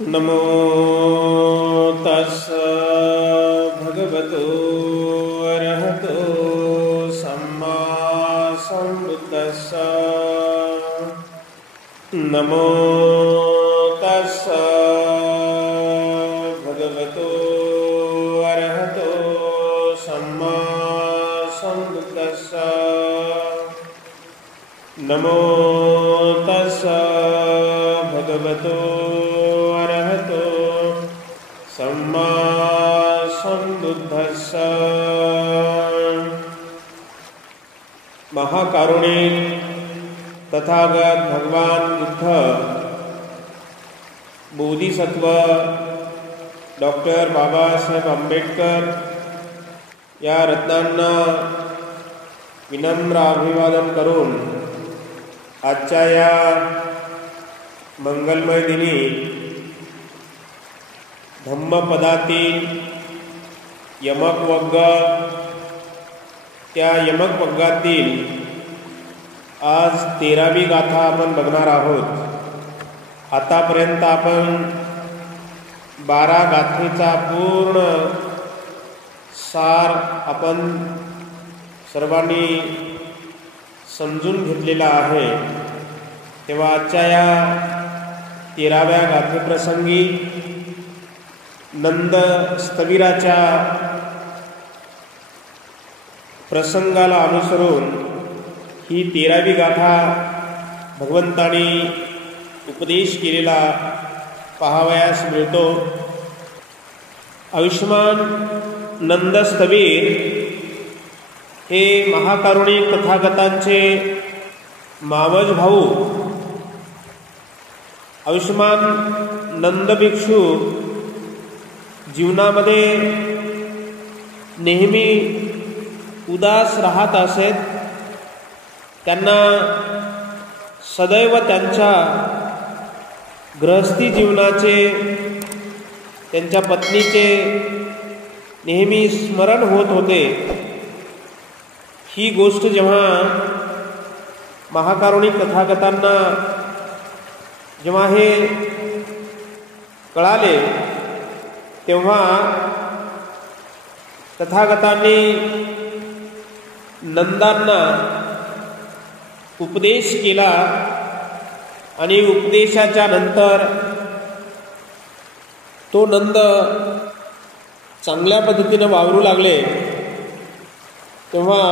नमो तस्स भगवतो अरहतो सम्मा सम्बुद्दस्स। नमो तस्स भगवतो अरहतो सम्मा सम्बुद्दस्स। नमो तस्स भगवतो अरहतो सम्मा सम्बुद्दस्स। महाकारुणिक तथागत भगवान बुद्ध, बोधिसत्व डॉक्टर बाबासाहेब आंबेडकर या रत्नांना विनम्र अभिवादन करून आजच्या या मंगलमय दिनी धम्मपदातील यमक वग्ग, त्या यमक वग्गातील आज 13वी गाथा आपण बघणार आहोत। आतापर्यंत आपण 12 गाथेचा पूर्ण सार आपण सर्वांनी समजून घेतलेला आहे। तेव्हा आजच्या या 13व्या गाथेप्रसंगी नंद स्थविराच्या प्रसंगाला अनुसरून ही 13वी गाथा भगवंतानी उपदेश केलेला पाहावयास मिळतो। आयुष्मान नंद स्थवीर हे महाकारुणिक तथागतांचे मावस भाऊ आयुष्मान नंद भिक्षू जीवनामध्ये नेहमी उदास राहत असत। त्यांना सदैव त्यांच्या गृहस्थी जीवनाचे, त्यांच्या पत्नीचे नेहमी स्मरण होत होते। ही गोष्ट जेव्हा महाकारुणिक तथागतांना जेव्हा हे कळाले, तेव्हा तथागतांनी नंदांना उपदेश केला आणि उपदेशाच्या नंतर तो नंद चांगल्या पद्धतीने वावरू लागले। तेव्हा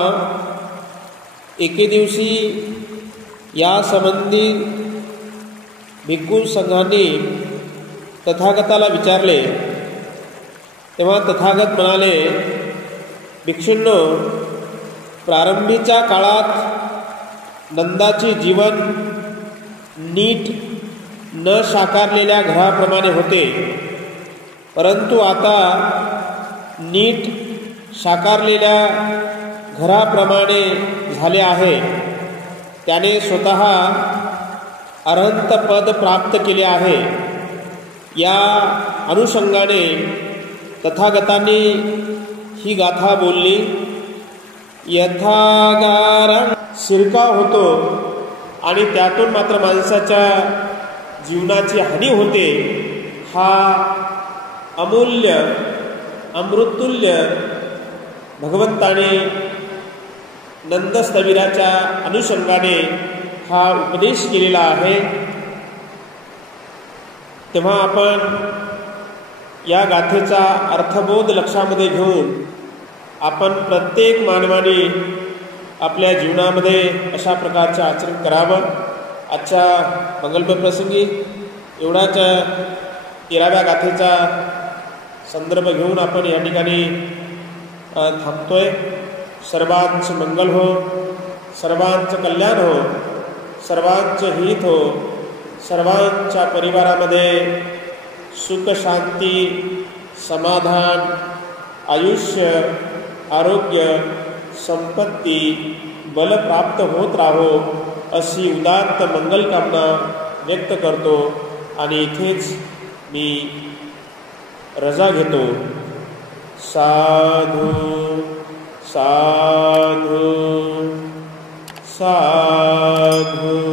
एके दिवशी या संबंधी भिक्खू संघांनी तथागताला विचारले। तेव्हा तथागत म्हणाले, भिक्षूंनो, प्रारंभीच्या काळात नंदाचे जीवन नीट न साकारलेल्या घराप्रमाणे होते, परंतु आता नीट साकारलेल्या घराप्रमाणे झाले आहे। त्याने स्वतः अरहंत पद प्राप्त केले आहे। या अनुषंगाने तथागतांनी ही गाथा बोलली। यथागारण शिरकाव होतो आणि त्यातून मात्र माणसाच्या जीवनाची हानी होते। हा अमूल्य अमृतुल्य भगवंताने नंदस्थविराच्या अनुषंगाने हा उपदेश केलेला आहे। तेव्हा आपण या गाथेचा अर्थबोध लक्षामध्ये घेऊन आपण प्रत्येक मानवाने आपल्या जीवनामध्ये अशा प्रकारचे आचरण करावं। आजच्या मंगलमय प्रसंगी एवढाच 13व्या गाथेचा संदर्भ घेऊन आपण या ठिकाणी थांबतोय। सर्वांचं मंगल हो, सर्वांचं कल्याण हो, सर्वांचं हित हो, सर्वांच्या परिवारामध्ये सुख शांती समाधान आयुष्य आरोग्य संपत्ती बल प्राप्त होत राहो अशी उदात्त मंगलकामना व्यक्त करतो आणि इथेच मी रजा घेतो। साधु साधु साधु।